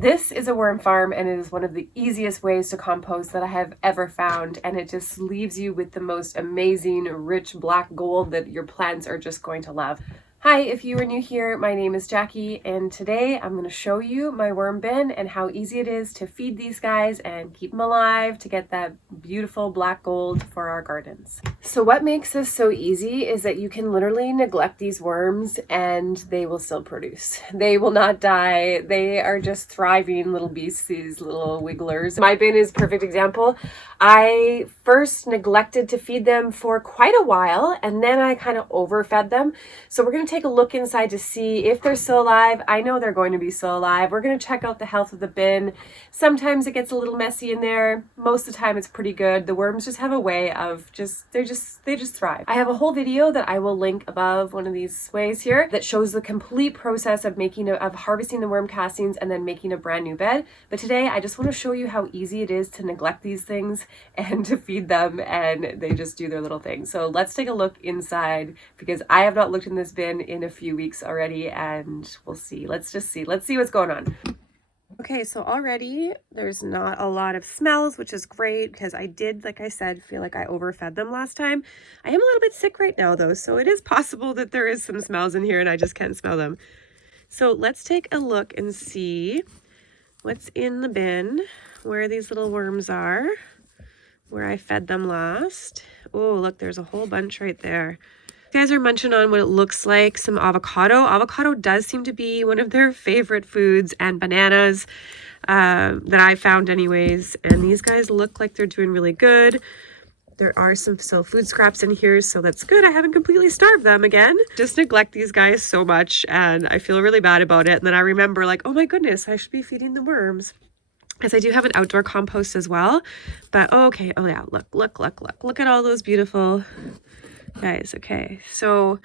This is a worm farm, and it is one of the easiest ways to compost that I have ever found, and it just leaves you with the most amazing rich black gold that your plants are just going to love. Hi, if you are new here, my name is Jackie, and today I'm going to show you my worm bin and how easy it is to feed these guys and keep them alive to get that beautiful black gold for our gardens. So what makes this so easy is that you can literally neglect these worms and they will still produce. They will not die. They are just thriving little beasts, these little wigglers. My bin is a perfect example. I first neglected to feed them for quite a while, and then I kind of overfed them. So we're going to take a look inside to see if they're still alive. I know they're going to be still alive. We're going to check out the health of the bin. Sometimes it gets a little messy in there. Most of the time it's pretty good. The worms just have a way of they just thrive. I have a whole video that I will link above one of these ways here that shows the complete process of harvesting the worm castings and then making a brand new bed. But today I just want to show you how easy it is to neglect these things and to feed them, and they just do their little thing. So let's take a look inside, because I have not looked in this bin in a few weeks already, and we'll see. Let's see what's going on. Okay, so already there's not a lot of smells, which is great because I did, like I said, feel like I overfed them last time. I am a little bit sick right now though, so it is possible that there is some smells in here and I just can't smell them. So let's take a look and see what's in the bin, where these little worms are, where I fed them last. Oh, look, there's a whole bunch right there. You guys are munching on what it looks like some avocado. Avocado does seem to be one of their favorite foods, and bananas that I found anyways. And these guys look like they're doing really good. There are some food scraps in here, so that's good. I haven't completely starved them again. Just neglect these guys so much, and I feel really bad about it. And then I remember like, oh my goodness, I should be feeding the worms. Because I do have an outdoor compost as well. But okay, oh yeah, look at all those beautiful guys. Okay, so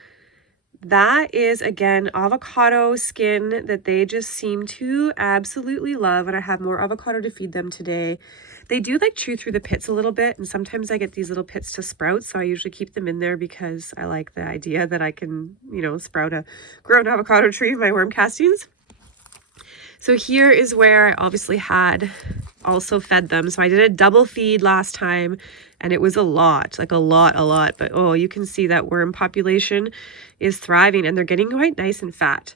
that is again avocado skin that they just seem to absolutely love, and I have more avocado to feed them today. They do like chew through the pits a little bit, and sometimes I get these little pits to sprout, so I usually keep them in there because I like the idea that I can, you know, grow an avocado tree in my worm castings. So here is where I obviously had also fed them. So I did a double feed last time, and it was a lot, like a lot. But oh, you can see that worm population is thriving, and they're getting quite nice and fat.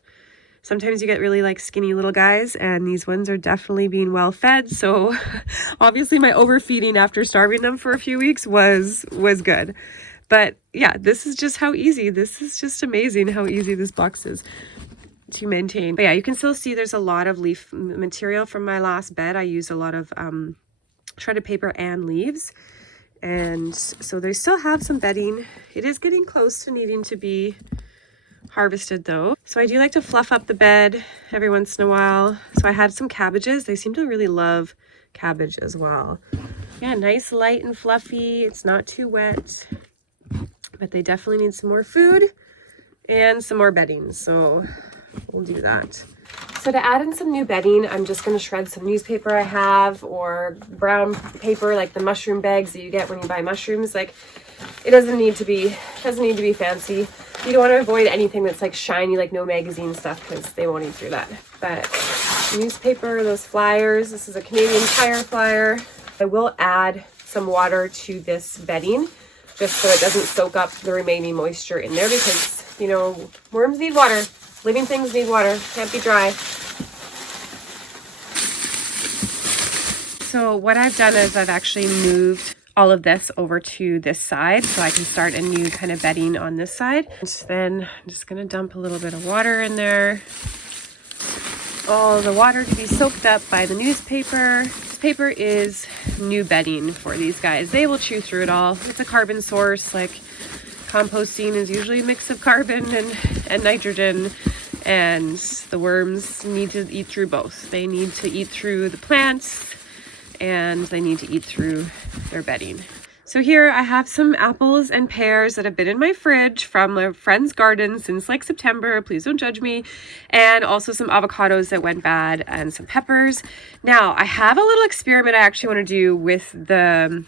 Sometimes you get really like skinny little guys, and these ones are definitely being well fed. So obviously my overfeeding after starving them for a few weeks was good. But yeah, this is just how easy. This is just amazing how easy this box is to maintain. But yeah, you can still see there's a lot of leaf material from my last bed. I used a lot of shredded paper and leaves, and so they still have some bedding. It is getting close to needing to be harvested though. So I do like to fluff up the bed every once in a while. So I had some cabbages. They seem to really love cabbage as well. Yeah, nice, light and fluffy. It's not too wet, but they definitely need some more food and some more bedding. So we'll do that. So to add in some new bedding, I'm just going to shred some newspaper I have, or brown paper, like the mushroom bags that you get when you buy mushrooms. Like, it doesn't need to be fancy. You don't want to avoid anything that's like shiny, like no magazine stuff, because they won't eat through that. But newspaper, those flyers, this is a Canadian Tire flyer. I will add some water to this bedding just so it doesn't soak up the remaining moisture in there, because, you know, worms need water. Living things need water, can't be dry. So what I've done is I've actually moved all of this over to this side so I can start a new kind of bedding on this side. And then I'm just gonna dump a little bit of water in there. All the water to be soaked up by the newspaper. This paper is new bedding for these guys. They will chew through it all. It's a carbon source. Like, composting is usually a mix of carbon and nitrogen, and the worms need to eat through both. They need to eat through the plants, and they need to eat through their bedding. So here I have some apples and pears that have been in my fridge from a friend's garden since like September. Please don't judge me. And also some avocados that went bad, and some peppers. Now I have a little experiment I actually want to do with the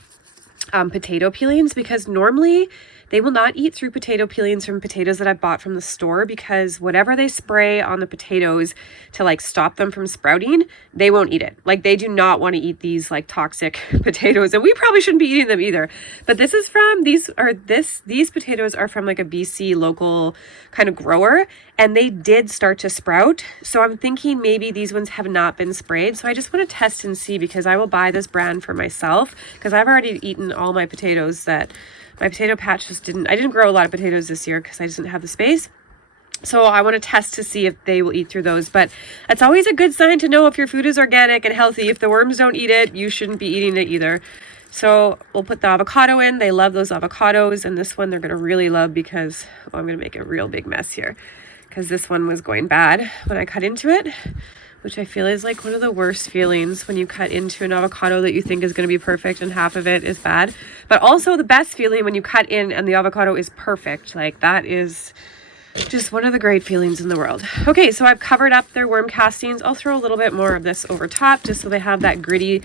potato peelings, because normally They will not eat through potato peelings from potatoes that I bought from the store, because whatever they spray on the potatoes to like stop them from sprouting, they won't eat it. Like they do not want to eat these like toxic potatoes, and we probably shouldn't be eating them either. But this is from these potatoes are from like a BC local kind of grower, and they did start to sprout. So I'm thinking maybe these ones have not been sprayed. So I just want to test and see, because I will buy this brand for myself, because I've already eaten all my potatoes. That my potato patch just I didn't grow a lot of potatoes this year because I just didn't have the space. So I want to test to see if they will eat through those. But it's always a good sign to know if your food is organic and healthy. If the worms don't eat it, you shouldn't be eating it either. So we'll put the avocado in. They love those avocados. And this one they're going to really love, because I'm going to make a real big mess here, because this one was going bad when I cut into it, which I feel is like one of the worst feelings, when you cut into an avocado that you think is going to be perfect and half of it is bad. But also the best feeling when you cut in and the avocado is perfect. Like that is just one of the great feelings in the world. Okay, so I've covered up their worm castings. I'll throw a little bit more of this over top just so they have that gritty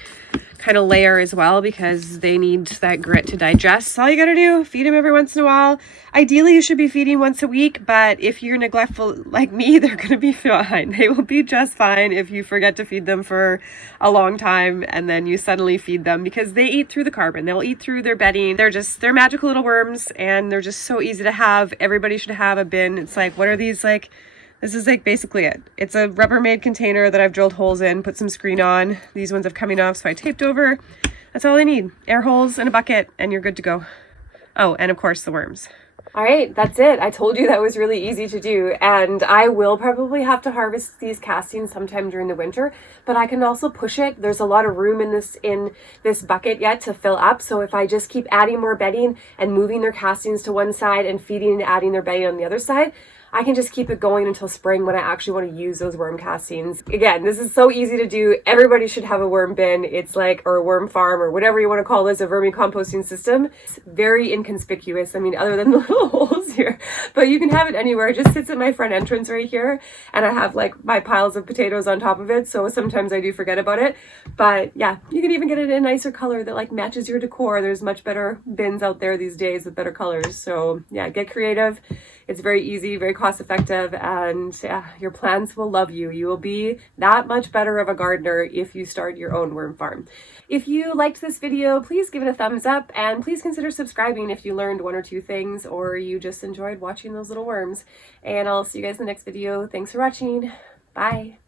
kind of layer as well, because they need that grit to digest. So all you gotta do, feed them every once in a while. Ideally you should be feeding once a week, but if you're neglectful like me, they're gonna be fine. They will be just fine if you forget to feed them for a long time and then you suddenly feed them, because they eat through the carbon. They'll eat through their bedding. They're magical little worms, and they're just so easy to have. Everybody should have a bin. It's like, what are these like? This is like basically it. It's a Rubbermaid container that I've drilled holes in, put some screen on. These ones have coming off, so I taped over. That's all I need. Air holes and a bucket, and you're good to go. Oh, and of course the worms. All right, that's it. I told you that was really easy to do, and I will probably have to harvest these castings sometime during the winter, but I can also push it. There's a lot of room in this bucket yet to fill up, so if I just keep adding more bedding and moving their castings to one side and feeding and adding their bedding on the other side, I can just keep it going until spring, when I actually want to use those worm castings. Again, this is so easy to do. Everybody should have a worm bin. It's like, or a worm farm, or whatever you want to call this, a vermicomposting system. It's very inconspicuous. I mean, other than the little holes here, but you can have it anywhere. It just sits at my front entrance right here. And I have like my piles of potatoes on top of it. So sometimes I do forget about it, but yeah, you can even get it in a nicer color that like matches your decor. There's much better bins out there these days with better colors. So yeah, get creative. It's very easy, very cost effective, and yeah, your plants will love you. You will be that much better of a gardener if you start your own worm farm. If you liked this video, please give it a thumbs up, and please consider subscribing if you learned one or two things, or you just enjoyed watching those little worms. And I'll see you guys in the next video. Thanks for watching. Bye.